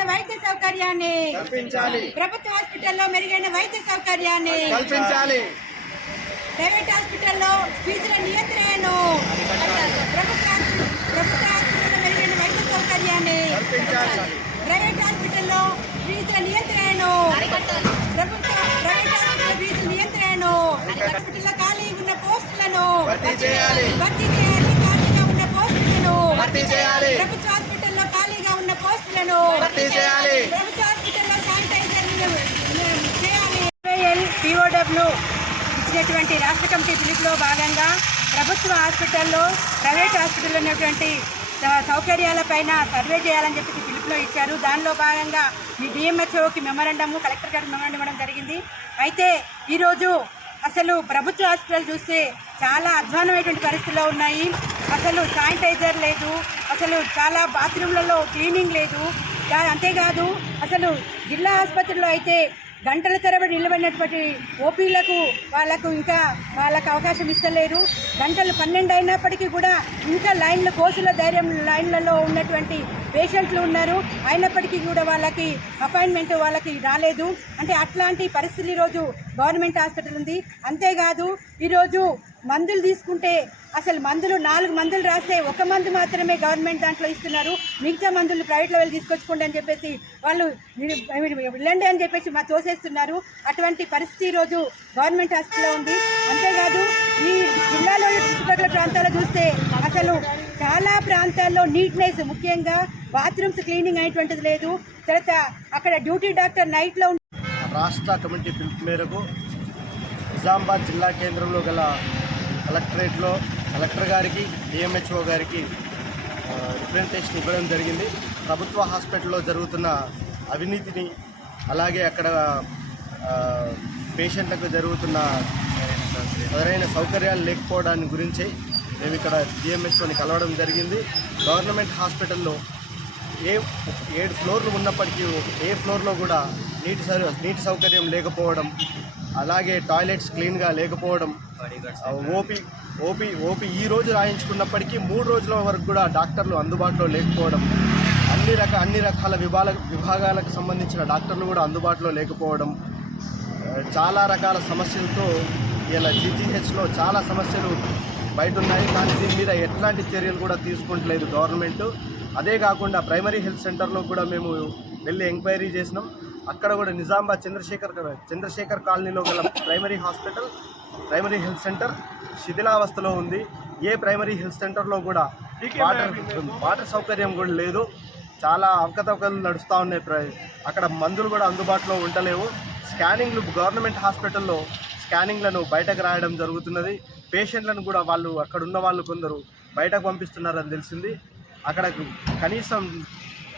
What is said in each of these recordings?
మెరుగైన వైద్య సౌకర్యాన్ని ప్రభుత్వ హాస్పిటల్లో మెరుగైన వైద్య సౌకర్యాన్ని కల్పించాలి. ప్రైవేట్ హాస్పిటల్లో ఫీజుల నియంత్రణను ప్రభుత్వ ప్రభుత్వ హాస్పిటల్లో మెరుగైన వైద్య సౌకర్యాన్ని ప్రైవేట్ హాస్పిటల్లో ఫీజుల నియంత్రణను ప్రభుత్వ ప్రైవేట్ హాస్పిటల్ ఫీజుల నియంత్రణను హాస్పిటల్లో ఖాళీ ఉన్న పోస్టులను భర్తీ చేయాలి. భర్తీ చేయాలి ఖాళీగా ఉన్న పోస్టులను భర్తీ చేయాలి. ప్రభుత్వ హాస్పిటల్లో ఖాళీగా ఉన్న పోస్టులను భర్తీ చేయాలి. ప్రభుత్వ హాస్పిటల్లో శానిటైజర్ చేయాలి పిఓడబ్ల్యూ ఇచ్చినటువంటి రాష్ట్ర కమిటీ పిలుపులో భాగంగా ప్రభుత్వ హాస్పిటల్లో ప్రైవేట్ హాస్పిటల్లో ఉన్నటువంటి సౌకర్యాలపైన సర్వే చేయాలని చెప్పి పిలుపులో ఇచ్చారు. దానిలో భాగంగా మీ డిఎంహెచ్ఓకి మెమరండము కలెక్టర్ గారికి మెమరండం ఇవ్వడం జరిగింది. అయితే ఈరోజు అసలు ప్రభుత్వ హాస్పిటల్ చూస్తే చాలా అధ్వానమైనటువంటి పరిస్థితుల్లో ఉన్నాయి. అసలు శానిటైజర్ లేదు. అసలు చాలా బాత్రూమ్లలో క్లీనింగ్ లేదు. అంతేకాదు అసలు జిల్లా ఆసుపత్రిలో అయితే గంటల తరబడి నిలబడినటువంటి ఓపీలకు వాళ్ళకు ఇంకా వాళ్ళకు అవకాశం ఇస్తలేరు. గంటలు పన్నెండు అయినప్పటికీ కూడా ఇంకా లైన్లు కోసుల ధైర్యం లైన్లలో ఉన్నటువంటి పేషెంట్లు ఉన్నారు. అయినప్పటికీ కూడా వాళ్ళకి అపాయింట్మెంట్ వాళ్ళకి రాలేదు. అంటే అట్లాంటి పరిస్థితులు ఈరోజు గవర్నమెంట్ హాస్పిటల్ ఉంది. అంతేకాదు ఈరోజు మందులు తీసుకుంటే అసలు మందులు నాలుగు మందులు రాస్తే ఒక మందు మాత్రమే గవర్నమెంట్ దాంట్లో ఇస్తున్నారు. మిగతా మందులు ప్రైవేట్లో వెళ్ళి తీసుకొచ్చుకోండి అని చెప్పేసి వాళ్ళు వెళ్ళండి అని చెప్పేసి మా తోసేస్తున్నారు. అటువంటి పరిస్థితి ఈరోజు గవర్నమెంట్ హాస్పిటల్లో ఉంది. అంతేకాదు ఈ జిల్లాలోని చుట్టుపక్కల ప్రాంతాల్లో చూస్తే అసలు చాలా ప్రాంతాల్లో నీట్నెస్ ముఖ్యంగా బాత్రూమ్స్ క్లీనింగ్ అనేటువంటిది లేదు. తర్వాత అక్కడ డ్యూటీ డాక్టర్ నైట్లో రాష్ట్ర కమిటీ పిలుపు మేరకు నిజామాబాద్ జిల్లా కేంద్రంలో గల కలెక్టరేట్లో కలెక్టర్ గారికి డిఎంహెచ్ఓ గారికి రిప్రజెంటేషన్ ఇవ్వడం జరిగింది. ప్రభుత్వ హాస్పిటల్లో జరుగుతున్న అవినీతిని అలాగే అక్కడ పేషెంట్లకు జరుగుతున్న సరైన సౌకర్యాలు లేకపోవడాన్ని గురించి మేము ఇక్కడ డిఎంహెచ్ఓని కలవడం జరిగింది. గవర్నమెంట్ హాస్పిటల్లో ఏ ఏడు ఫ్లోర్లు ఉన్నప్పటికీ ఏ ఫ్లోర్లో కూడా నీటి సౌ నీటి సౌకర్యం లేకపోవడం అలాగే టాయిలెట్స్ క్లీన్గా లేకపోవడం ఓపీ ఓపీ ఓపీ ఈ రోజు రాయించుకున్నప్పటికీ మూడు రోజుల వరకు కూడా డాక్టర్లు అందుబాటులో లేకపోవడం అన్ని రక అన్ని రకాల విభాగ విభాగాలకు సంబంధించిన డాక్టర్లు కూడా అందుబాటులో లేకపోవడం చాలా రకాల సమస్యలతో ఇలా జీజీహెచ్లో చాలా సమస్యలు బయట ఉన్నాయి. కానీ దీని మీద ఎట్లాంటి చర్యలు కూడా తీసుకుంటలేదు గవర్నమెంట్. అదే కాకుండా ప్రైమరీ హెల్త్ సెంటర్లో కూడా మేము వెళ్ళి ఎంక్వైరీ చేసినాం. అక్కడ కూడా నిజామాబాద్ చంద్రశేఖర్ చంద్రశేఖర్ కాలనీలో గల primary hospital primary health centre శిథిలావస్థలో ఉంది. ఏ ప్రైమరీ హెల్త్ సెంటర్లో కూడా వాటర్ వాటర్ సౌకర్యం కూడా లేదు. చాలా అవకతవకలు నడుస్తూ ఉన్నాయి. ప్ర- అక్కడ మందులు కూడా అందుబాటులో ఉండలేవు. స్కానింగ్లు గవర్నమెంట్ హాస్పిటల్లో స్కానింగ్లను బయటకు రాయడం జరుగుతున్నది. పేషెంట్లను కూడా వాళ్ళు అక్కడ ఉన్న వాళ్ళు కొందరు బయటకు పంపిస్తున్నారని తెలిసింది. అక్కడ కనీసం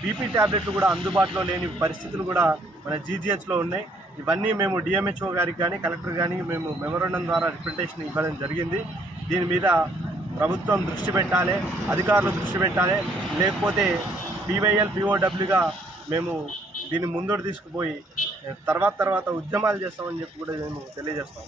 బీపీ ట్యాబ్లెట్లు కూడా అందుబాటులో లేని పరిస్థితులు కూడా మన జీజీహెచ్లో ఉన్నాయి. ఇవన్నీ మేము డిఎంహెచ్ఓ గారికి కానీ కలెక్టర్ కానీ మేము మెమోరండం ద్వారా రిప్రజెంటేషన్ ఇవ్వడం జరిగింది. దీని మీద ప్రభుత్వం దృష్టి పెట్టాలి అధికారులు దృష్టి పెట్టాలి. లేకపోతే పీవైఎల్ పీఓడబ్ల్యూగా మేము దీన్ని ముందుకు తీసుకుపోయి తర్వాత తర్వాత ఉద్యమాలు చేస్తామని చెప్పి కూడా మేము తెలియజేస్తాం.